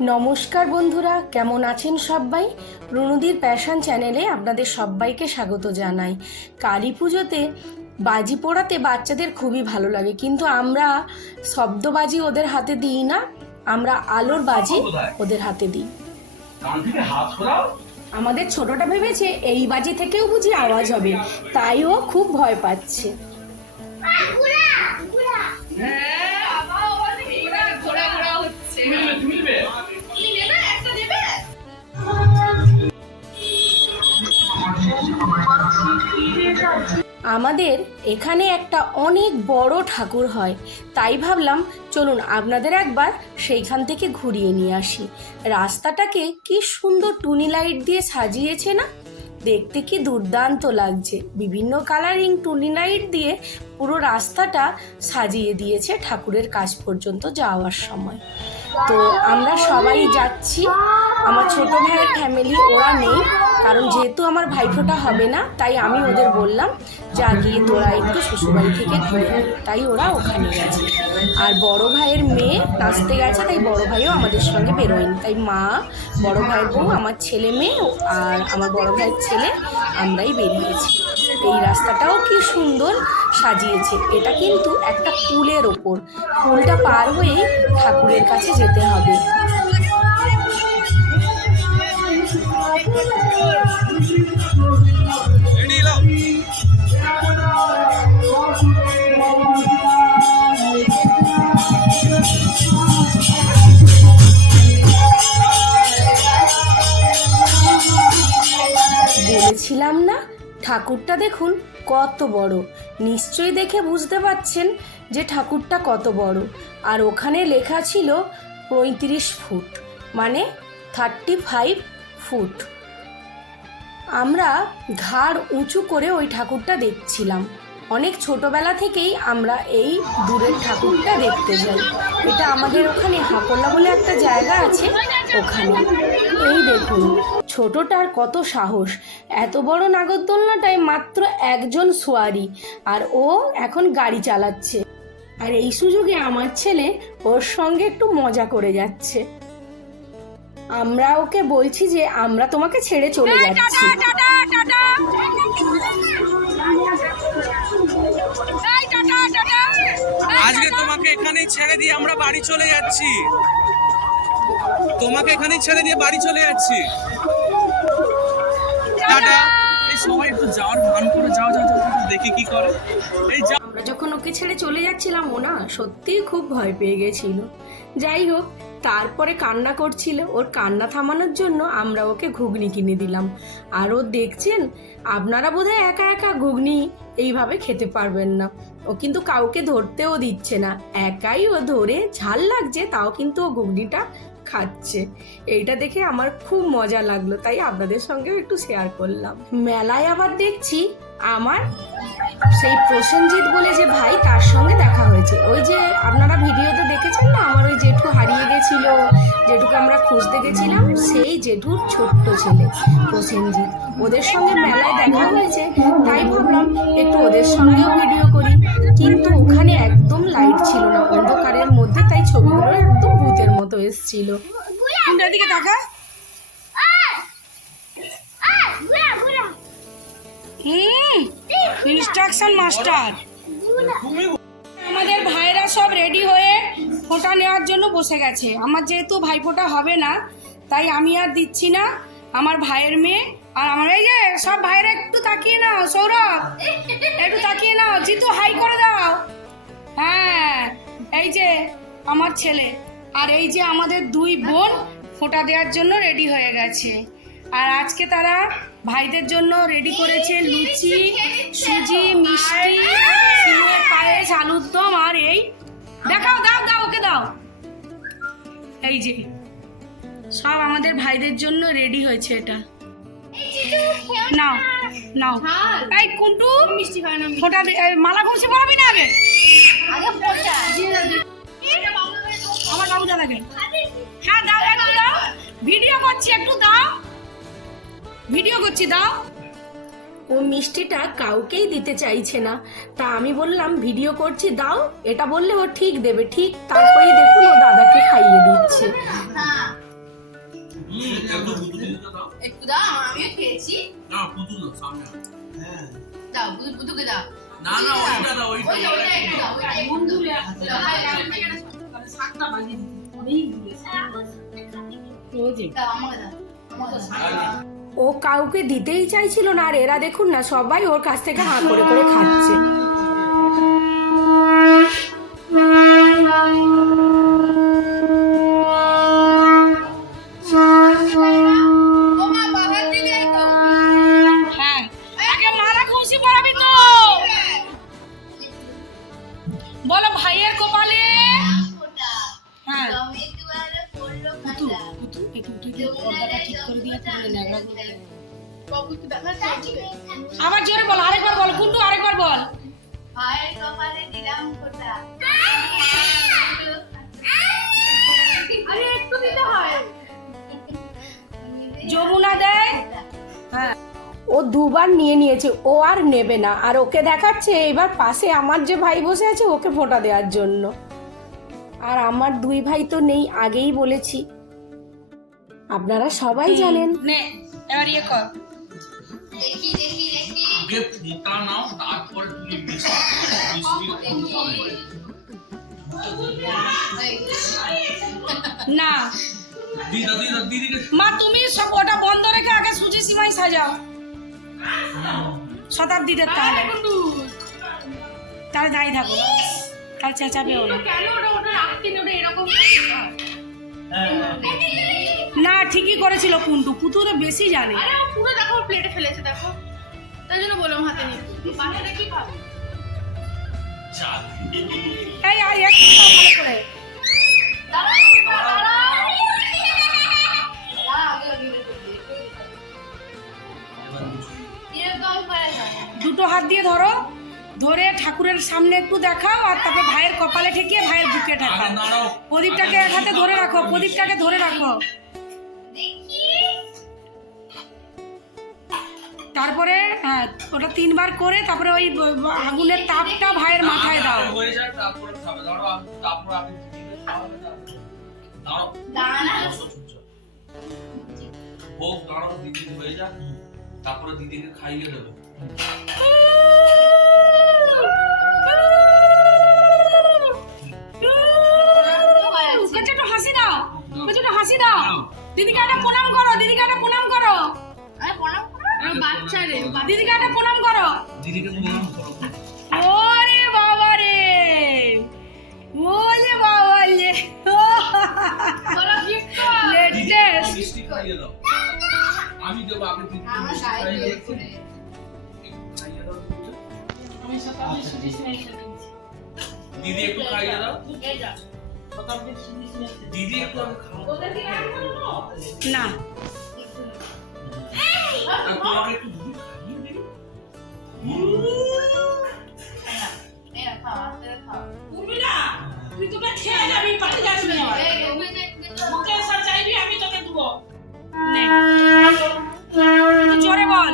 নমস্কার বন্ধুরা, কেমন আছেন সবাই? রুনুদির প্যাশন চ্যানেলে আপনাদের সবাইকে স্বাগত জানাই। কালী পুজোতে বাজি পোড়াতে বাচ্চাদের খুবই ভালো লাগে, কিন্তু আমরা শব্দবাজি ওদের হাতে দিই না, আমরা আলোর বাজি ওদের হাতে দিই। আমাদের ছোটটা ভেবেছে এই বাজি থেকেও বুঝি আওয়াজ হবে, তাই ও খুব ভয় পাচ্ছে। আমাদের এখানে একটা অনেক বড় ঠাকুর হয়, তাই ভাবলাম চলুন আপনাদের একবার সেইখান থেকে ঘুরিয়ে নিয়ে আসি। রাস্তাটাকে কি সুন্দর টুনি লাইট দিয়ে সাজিয়েছে না? দেখতে কি দুর্দান্ত লাগছে। বিভিন্ন কালারিং টুনি লাইট দিয়ে পুরো রাস্তাটা সাজিয়ে দিয়েছে ঠাকুরের কাছ পর্যন্ত যাওয়ার সময়। তো আমরা সবাই যাচ্ছি, আমার ছোট ভাইয়ের ফ্যামিলি ওরা নেই, কারণ যেহেতু আমার ভাইফোঁটা হবে না, তাই আমি ওদের বললাম যা গিয়ে তোরা একটু শ্বশুরবাড়ি থেকে ঘুরে আয়, তাই ওরা ওখানে গেছে। আর বড় ভাইয়ের মেয়ে নাচতে গেছে, তাই বড় ভাইও আমাদের সঙ্গে বেরোয়নি, তাই মা, বড় ভাইয়ের বউ, আমার ছেলে মেয়ে আর আমার বড় ভাইয়ের ছেলে আমরাই বেরিয়েছি। এই রাস্তাটাও কি সুন্দর সাজিয়েছে। এটা কিন্তু একটা পুলের ওপর, পুলটা পার হয়েই ঠাকুরের কাছে যেতে হবে। বলেছিলাম না, ঠাকুরটা দেখুন কত বড়। নিশ্চয়ই দেখে বুঝতে পারছেন যে ঠাকুরটা কত বড়। আর ওখানে লেখা ছিল 35 ফুট, মানে 35 ফুট। আমরা ঘাড় উঁচু করে ওই ঠাকুরটা দেখছিলাম। অনেক ছোটবেলা থেকেই আমরা এই দূরের ঠাকুরটা দেখতে যাই। এটা আমাদের ওখানে হাঁকলা বলে একটা জায়গা আছে, ওখানে। এই দেখুন ছোটটার কত সাহস, এত বড় নাগরদোলনাটায় মাত্র একজন সোয়ারি, আর ও এখন গাড়ি চালাচ্ছে। আর এই সুযোগে আমার ছেলে ওর সঙ্গে একটু মজা করে যাচ্ছে। আমরা ওকে বলছি যে আমরা তোমাকে ছেড়ে চলে যাচ্ছি। আজকে তোমাকে এখানেই ছেড়ে দিয়ে আমরা বাড়ি চলে যাচ্ছি। তোমাকে এখানেই ছেড়ে দিয়ে বাড়ি চলে যাচ্ছি। টাটা। এই সবাই একটু যাওয়ার ভান করে যাও যাও যাও, দেখি কি করে। এই যাও। আমরা যখন ওকে ছেড়ে চলে যাচ্ছিলাম, ও না সত্যিই খুব ভয় পেয়ে গেছিল। যাই হোক, তারপরে কান্না করছিল, ওর কান্না থামানোর জন্য আমরা ওকে ঘুগনি কিনে দিলাম। আর ও দেখছেন, আপনারা বোধহয় একা একা ঘুগনি এইভাবে খেতে পারবেন না। ও কিন্তু কাউকে ধরতেও দিচ্ছে না, একাই ও ধরে, ঝাল লাগছে তাও কিন্তু ও ঘুগনিটা খাচ্ছে। এইটা দেখে আমার খুব মজা লাগলো, তাই আপনাদের সঙ্গেও একটু শেয়ার করলাম। মেলায় আবার দেখছি আমার সেই প্রসেনজিৎ বলে যে ভাই, তার সঙ্গে দেখা হয়েছে। ওই যে আপনারা ভিডিওতে দেখেছেন না, আমার ওই জেঠু হারিয়ে গেছিল, জেঠুকে আমরা খুঁজতে গেছিলাম, সেই জেঠুর ছোট্ট ছেলে প্রসেনজিৎ। ওদের সঙ্গে মেলায় দেখা হয়েছে, তাই ভাবলাম একটু ওদের সঙ্গেও ভিডিও করি। কিন্তু ওখানে একদম লাইট ছিল না, অন্ধকারের মধ্যে, তাই ছবিগুলো একদম ভূতের মতো এসছিল। কোনটার দিকে দেখা? Instruction master. আমাদের ভাইরা সব রেডি হয়ে ফোঁটা নেওয়ার জন্য বসে গেছে। আমার যেহেতু ভাইফোঁটা হবে না, তাই আমি আর দিচ্ছি না। আমার ভাইয়ের মেয়ে আর আমার, এই যে সব ভাইরা একটু তাকিয়ে নাও, সৌরভ একটু তাকিয়ে নাও, জিতু হাই করে দাও। হ্যাঁ, এই যে আমার ছেলে, আর এই যে আমাদের দুই বোন ফোঁটা দেওয়ার জন্য রেডি হয়ে গেছে। আর আজকে তারা ভাইদের জন্য রেডি করেছে লুচি, সুজি, মিষ্টি, সিমের পায়েস, আলুর দম। আর এই দেখাও, দাও দাও, ওকে দাও। এই যে সব আমাদের ভাইদের জন্য রেডি হয়েছে। এটা নাও নাও। এই কুন্টু, মিষ্টি খায় না, ফোঁটা মালা ঘুরছি পড়াবি না আগে? আমার বাবু দাদাকে। হ্যাঁ দাও, একটু দাও, ভিডিও করছি, একটু দাও, ভিডিও করছি, দাও। ও মিষ্টিটা কাউকেই দিতে চাইছে না। তা আমি বললাম ভিডিও করছি দাও, এটা বললে ও ঠিক দেবে। ঠিক তারপরেই দেখুন ও দাদাকে খাইয়ে দিচ্ছে। একটু দাও, আমিও খেয়েছি। দাও, বুদুকে দাও। না না ওইটা দাও, ওইটা একটু দাও, দাও, আমাকে দাও। ও কাউকে দিতেই চাইছিল না, আর এরা দেখুন না সবাই ওর কাছ থেকে হাঁ করে করে খাচ্ছে। ও মা, বাবার দিকে তো। হ্যাঁ, আগে মারা খুশি পড়াবি তো। বলো ভাইয়ের কপালে। হ্যাঁ পুতু পুতু একটু পর্দাটা ঠিক করে দিয়ে তুলে নেগড়া করে। আবার জোরে বল, আরেকবার বল কুন্টু, আরেকবার বল। ভাইয়ের কপালে দিলাম ফোঁটা। আরে একটু দিতে হয়। যমুনা দেয়। হ্যাঁ, ও দুবার নিয়ে নিয়েছে, ও আর নেবে না। আর ওকে দেখাচ্ছে এবার পাশে আমার যে ভাই বসে আছে ওকে ফোঁটা দেওয়ার জন্য। আর আমার দুই ভাই তো নেই, আগেই বলেছি, আপনারা সবাই জানেন। নে এবার ইয়ে কর। দেখি দেখি দেখি। আগে ফোঁটা নাও, তারপরে তুমি মিষ্টি খাবে। না দিদিকে মা, তুমি সব ওটা বন্ধ রেখে আগে সুজি সিমাই সাজাও শতাব্দীদের। তাহলে তাহলে দাঁড়িয়ে থাকো, কাল চেঁচাবে ওরা। কেন ওটা রাখতে না, ওটা এরকম না ঠিকই করেছিল কুন্টু, পুতুরে বেশি জানে। আরে ও পুরো দেখো প্লেটে ফেলেছে, দেখো। তাই জন্য বললাম হাতে নিয়ে। বাসাটা কি খাবে? এই আই একটু দাও ভালো করে। দুটো হাত দিয়ে ধরো, ধরে ঠাকুরের সামনে একটু দেখাও, আর তারপরে ভাইয়ের কপালে ঠেকিয়ে ভাইয়ের বুকে ঠেকাও। প্রদীপটাকে এক হাতে ধরে রাখো, প্রদীপটাকে ধরে রাখো। তারপরে হ্যাঁ ওটা 3 বার করে তারপরে ওই আগুনের তাপটা ভাইয়ের মাথায় দাও। হয়ে যায় তারপরে খাবে। দাঁড়াও, তারপর আমি দিদিকে খাওয়াবে। দাঁড়াও হোক, দাঁড়াও দিদি হয়ে যাক, তারপরে দিদিকে খাইয়ে দেবো। একটু হাসি দাও, একটু হাসি দাও। দিদিকে একটা প্রণাম করো, দিদিকে একটা প্রণাম করো। বাচ্চা রে, দিদিকে একটা প্রণাম করো। দিদিকে প্রণাম করো। ওরে বাবা রে, ওলে বাবা লে, লেটেস্ট। মিষ্টি খাইয়ে দাও। আমি দেবো আগে দিদিকে আমার মিষ্টি গায়ে খাইয়ে দিয়ে দাও। করে। খাইয়ে দাও দিদি একটু খাইয়ে দাও। দিদি একটু আমি খাবো না আর তোমাকে একটু দুধ খাইয়ে দিই। এই না, খাও, আস্তে করে খাও। উর্মিলা, তুই তোকে খেয়ে যাবি, পাঠিয়ে যাবি না। এই, তুমি যে একটু তো মুখে স্যার চাইবি, আমি তোকে দেবো। নে তুই জোরে বল।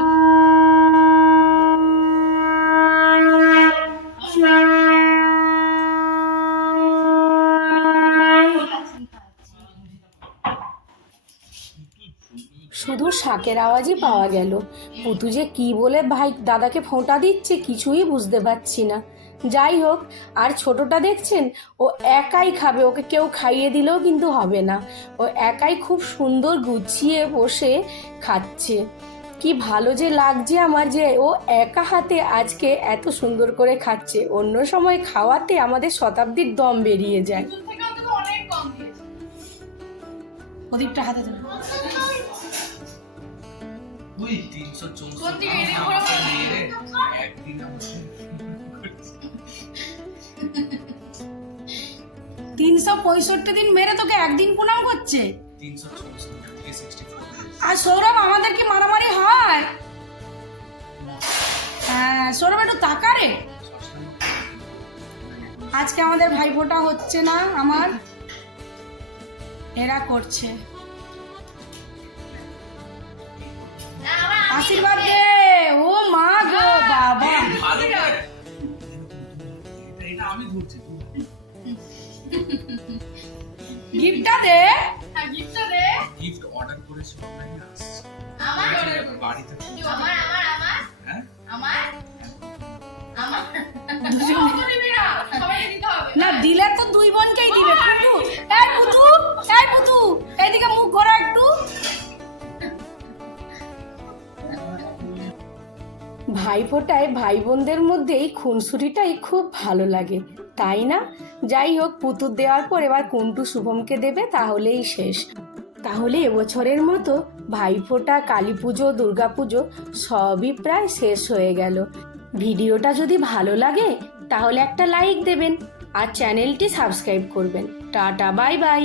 শুধু শাকের আওয়াজই পাওয়া গেল। পুতু যে কি বলে ভাই দাদাকে ফোঁটা দিচ্ছে কিছুই বুঝতে পারছি না। যাই হোক, আর ছোটটা দেখছেন ও একাই খাবে, ওকে কেউ খাইয়ে দিলেও কিন্তু হবে না। ও একাই খুব সুন্দর গুছিয়ে বসে খাচ্ছে। কি ভালো যে লাগছে আমার যে ও একা হাতে আজকে এত সুন্দর করে খাচ্ছে। অন্য সময় খাওয়াতে আমাদের শতাব্দীর দম বেরিয়ে যায়। থেকে অন্তত অনেক কম দিয়েছে। প্রদীপটা হাতে ধরে। তুই 364 কোন দিকে এদিকে ঘোরা? একদিন আমার 365 দিন মেরে তোকে একদিন প্রণাম করছে। 364 আর সৌরভ আমাদের কি মারামারি হয়? হ্যাঁ সৌরভ একটু তাকা রে। আজকে আমাদের ভাইফোঁটা হচ্ছে না, আমার এরা করছে। আশীর্বাদ দে। ও মা গিফটটা দে। হ্যাঁ গিফটটা দে। গিফট অর্ডার করেছি অনলাইনে আসছে আমার বাড়িতে আমার আমার আমার হ্যাঁ আমার আমার দুজনে দিবি না, সবাইকে দিতে হবে। না দিলে তো দুই বোনকেই দিবে। পুতু, এই পুতু, এই পুতু, এইদিকে মুখ ঘোরা একটু। ভাইফোঁটায় ভাই বোনদের মধ্যে এই খুনসুটিটাই খুব ভালো লাগে, তাই না? যাই হোক, পুতুর দেওয়ার পর এবার কুন্টু শুভমকে দেবে, তাহলেই শেষ। তাহলে এবছরের মতো ভাইফোঁটা, কালী পুজো, দুর্গা পুজো সবই প্রায় শেষ হয়ে গেল। ভিডিওটা যদি ভালো লাগে তাহলে একটা লাইক দেবেন আর চ্যানেলটি সাবস্ক্রাইব করবেন। Tata, bye bye.